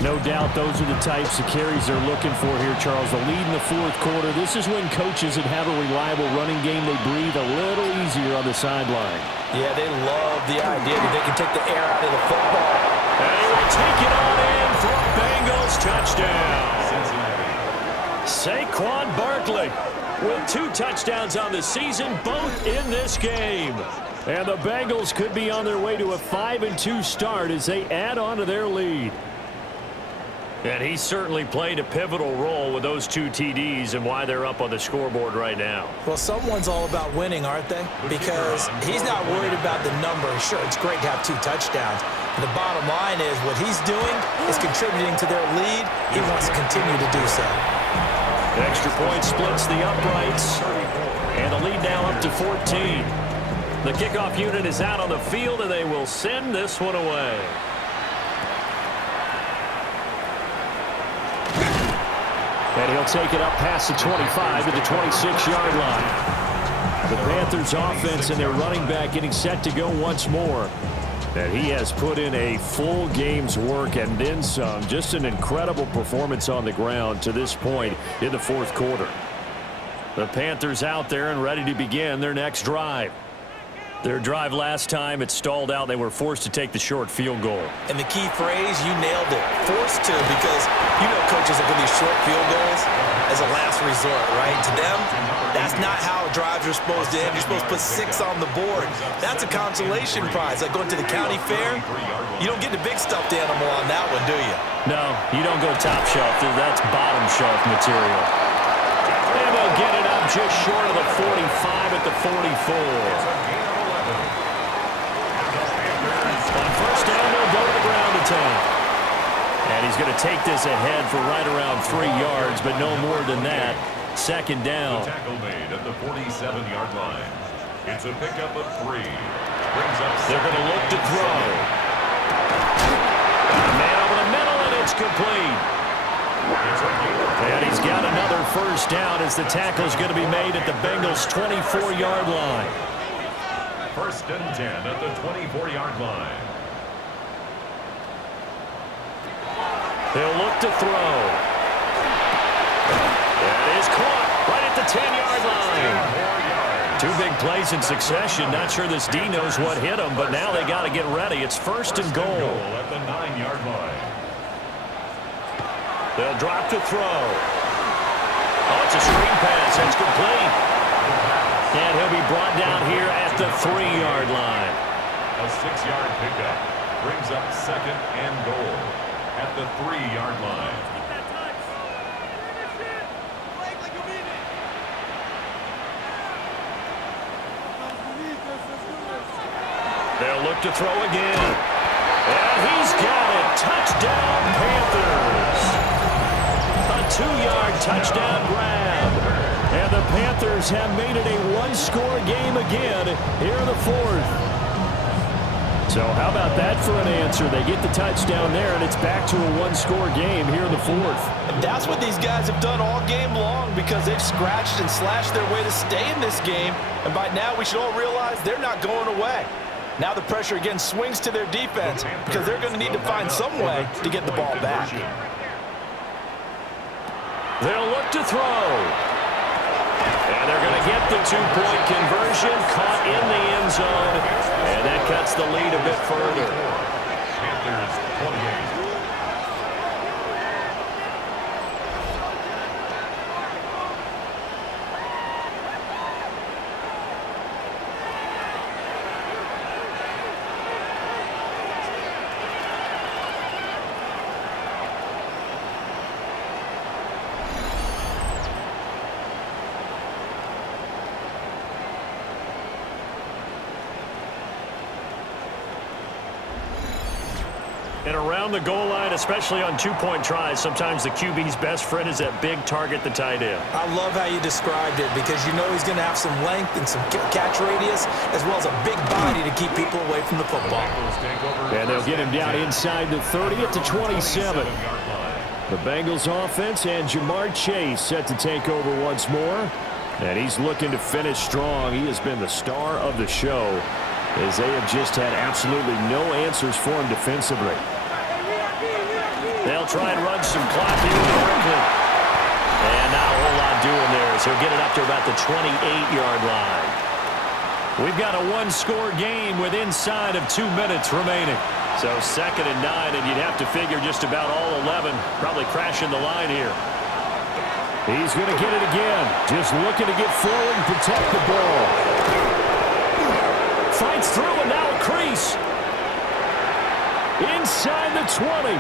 No doubt those are the types of carries they're looking for here, Charles. The lead in the 4th quarter. This is when coaches that have a reliable running game, they breathe a little easier on the sideline. Yeah, they love the idea that they can take the air out of the football. And he will take it on in for a Bengals touchdown. Saquon Barkley with 2 touchdowns on the season, both in this game. And the Bengals could be on their way to a 5-2 start as they add on to their lead. And he certainly played a pivotal role with those 2 TDs and why they're up on the scoreboard right now. Well, someone's all about winning, aren't they? Because he's not worried about the number. Sure, it's great to have 2 touchdowns. The bottom line is what he's doing is contributing to their lead. He wants to continue to do so. Extra point splits the uprights. And the lead now up to 14. The kickoff unit is out on the field, and they will send this one away. And he'll take it up past the 25 to the 26-yard line. The Panthers' offense and their running back getting set to go once more. And he has put in a full game's work and then some. Just an incredible performance on the ground to this point in the 4th quarter. The Panthers out there and ready to begin their next drive. Their drive last time, it stalled out. They were forced to take the short field goal. And the key phrase, you nailed it. Forced to, because you know coaches look at these short field goals as a last resort, right? To them, that's not how drives are supposed to end. You're supposed to put 6 on the board. That's a consolation prize. Like going to the county fair, you don't get the big stuffed animal on that one, do you? No, you don't go top shelf. That's bottom shelf material. And they'll get it up just short of the 45 at the 44. On first down, they'll go to the ground attack. And he's going to take this ahead for right around 3 yards, but no more than that. 2nd down. The tackle made at the 47-yard line. It's a pickup of 3. Brings up They're going to look to throw. Man over the middle, and it's complete. And he's got another first down as the tackle's going to be made at the Bengals' 24-yard line. First and 10 at the 24-yard line. They'll look to throw. That is caught right at the 10-yard line. 2 big plays in succession. Not sure this D knows what hit him, but now they got to get ready. It's first and goal. At the 9-yard line. They'll drop to throw. Oh, it's a screen pass. That's complete. And he'll be brought down here at the 3-yard line. A 6-yard pickup brings up 2nd and goal at the 3-yard line. They'll look to throw again. And he's got it. Touchdown, Panthers. A 2-yard touchdown grab. And the Panthers have made it a one-score game again here in the fourth. So how about that for an answer? They get the touchdown there, and it's back to a one-score game here in the fourth. And that's what these guys have done all game long because they've scratched and slashed their way to stay in this game. And by now, we should all realize they're not going away. Now the pressure again swings to their defense because they're going to need to find some way to get the ball back. They'll look to throw. And they're going to get the two-point conversion, caught in the end zone, and that cuts the lead a bit further. Panthers 28. And around the goal line, especially on two-point tries, sometimes the QB's best friend is that big target, the tight end. I love how you described it because you know he's going to have some length and some catch radius as well as a big body to keep people away from the football. And they'll get him down inside the 30 at the 27. The Bengals offense and Jamar Chase set to take over once more. And he's looking to finish strong. He has been the star of the show as they have just had absolutely no answers for him defensively. They'll try and run some clock here quickly. And not a whole lot doing there, so he'll get it up to about the 28-yard line. We've got a one-score game with inside of 2 minutes remaining. So 2nd and 9, and you'd have to figure just about all 11 probably crashing the line here. He's going to get it again. Just looking to get forward and protect the ball. Fights through and now a crease. Inside the 20.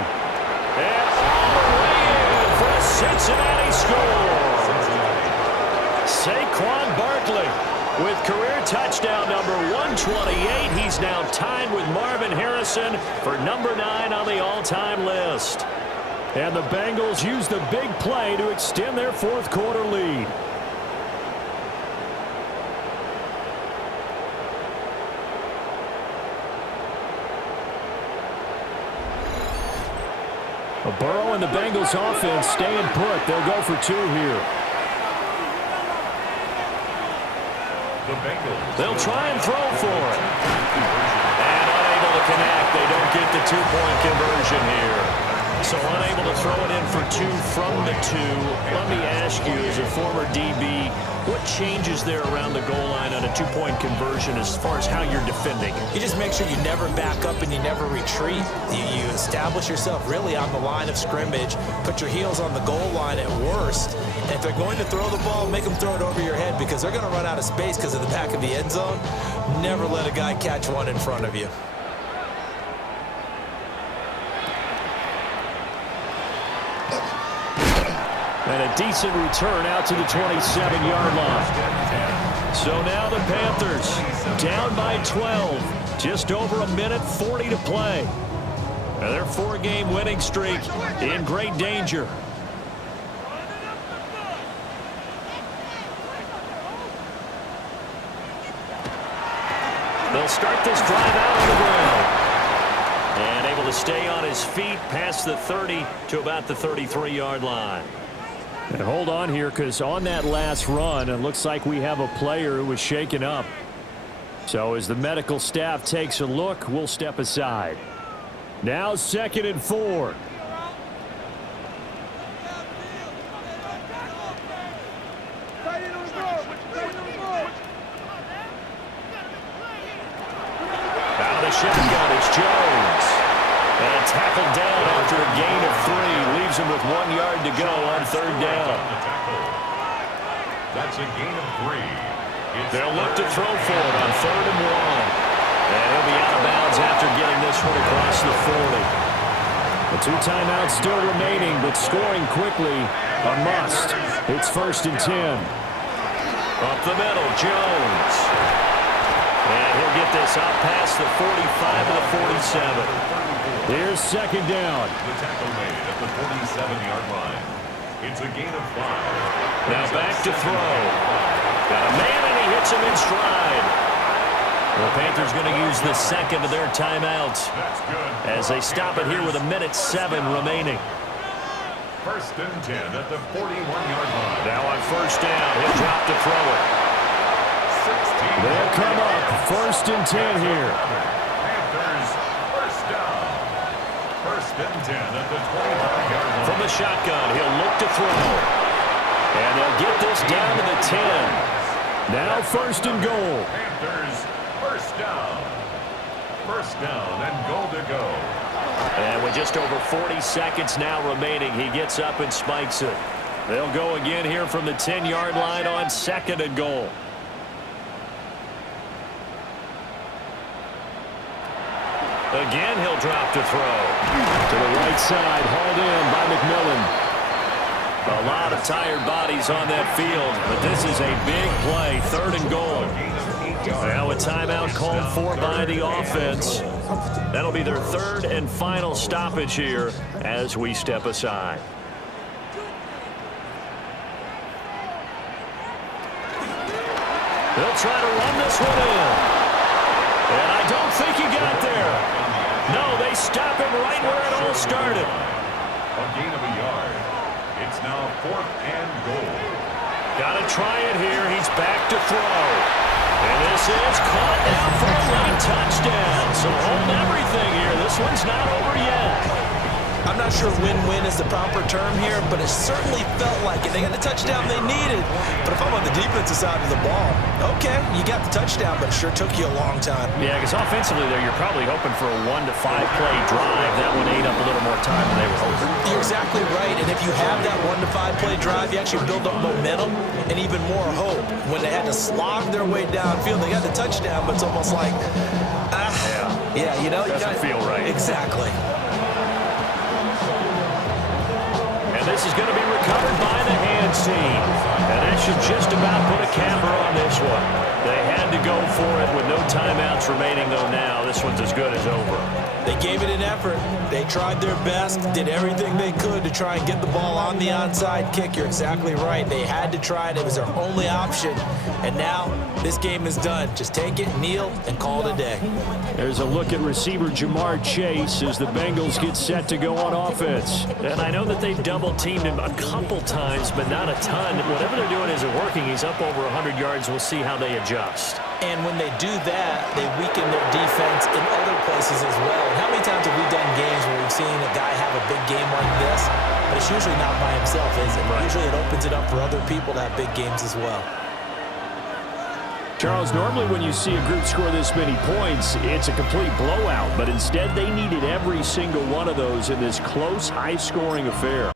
And all the way in for a Cincinnati score. Saquon Barkley with career touchdown number 128. He's now tied with Marvin Harrison for number 9 on the all-time list. And the Bengals use the big play to extend their fourth quarter lead. Burrow and the Bengals offense staying put. They'll go for 2 here. They'll try and throw for it. And unable to connect. They don't get the two-point conversion here. So unable to throw it in for 2 from the 2. Let me ask you, as a former DB, what changes there around the goal line on a two-point conversion as far as how you're defending? You just make sure you never back up and you never retreat. You establish yourself really on the line of scrimmage, put your heels on the goal line at worst. And if they're going to throw the ball, make them throw it over your head because they're going to run out of space because of the back of the end zone. Never let a guy catch one in front of you. And a decent return out to the 27-yard line. So now the Panthers down by 12. Just over a minute, 40 to play. Now their 4-game winning streak in great danger. They'll start this drive out on the ground. And able to stay on his feet past the 30 to about the 33-yard line. And hold on here, because on that last run, it looks like we have a player who was shaken up. So as the medical staff takes a look, we'll step aside. Now 2nd and 4. Out of the shotgun, it's Jones. And tackled down after a gain of 3. Leaves him with 1 yard to go on 3rd down. That's a gain of 3. They'll look to throw for it on 3rd and 1. And he'll be out of bounds after getting this one across the 40. The 2 timeouts still remaining, but scoring quickly a must. It's 1st and 10. Up the middle, Jones. And he'll get this out past the 45 to the 47. Here's 2nd down. The tackle made at the 47-yard line. It's a gain of 5. Now back to throw. Got a man, and he hits him in stride. The Panthers going to use the second of their timeouts as they stop it here with 1:07 remaining. First and 10 at the 41-yard line. Now on first down, he'll drop to throw it. They'll come up first and 10 here. Panthers, first down. First and 10 at the 25-yard line. From the shotgun, he'll look to throw. And they'll get this down to the 10. Now first and goal. Panthers, first down. First down and goal to go. And with just over 40 seconds now remaining, he gets up and spikes it. They'll go again here from the 10-yard line on second and goal. Again, he'll drop to throw. To the right side, hauled in by McMillan. A lot of tired bodies on that field, but this is a big play, third and goal. Now a timeout called for by the offense. That'll be their third and final stoppage here as we step aside. They'll try to run this one in. And I don't think he got there. No, they stop him right where it all started. A gain of a yard. It's now fourth and goal. Got to try it here. He's back to throw. And this is caught down for a late touchdown. So hold everything here. This one's not over yet. I'm not sure win-win is the proper term here, but it certainly felt like it. They got the touchdown they needed. But if I'm on the defensive side of the ball, okay, you got the touchdown, but it sure took you a long time. Yeah, because offensively there, you're probably hoping for a 1 to 5 play drive. That one ate up a little more time than they were hoping. You're exactly right, and if you have that 1 to 5 play drive, you actually build up momentum and even more hope. When they had to slog their way downfield, they got the touchdown, but it's almost like, yeah, you know. Doesn't feel right. Exactly. And this is going to be recovered by the hands team. And that should just about put a capper on this one. They had to go for it with no timeouts remaining, though now. This one's as good as over. They gave it an effort. They tried their best, did everything they could to try and get the ball on the onside kick. You're exactly right. They had to try it. It was their only option. And now this game is done. Just take it, kneel, and call it a day. There's a look at receiver Jamar Chase as the Bengals get set to go on offense. And I know that they've double-teamed him a couple times, but not a ton. Whatever they're doing isn't working. He's up over 100 yards. We'll see how they adjust. And when they do that, they weaken their defense in other places as well. And how many times have we done games where we've seen a guy have a big game like this? But it's usually not by himself, is it? Right. Usually it opens it up for other people to have big games as well. Charles, normally when you see a group score this many points, it's a complete blowout. But instead, they needed every single one of those in this close, high-scoring affair.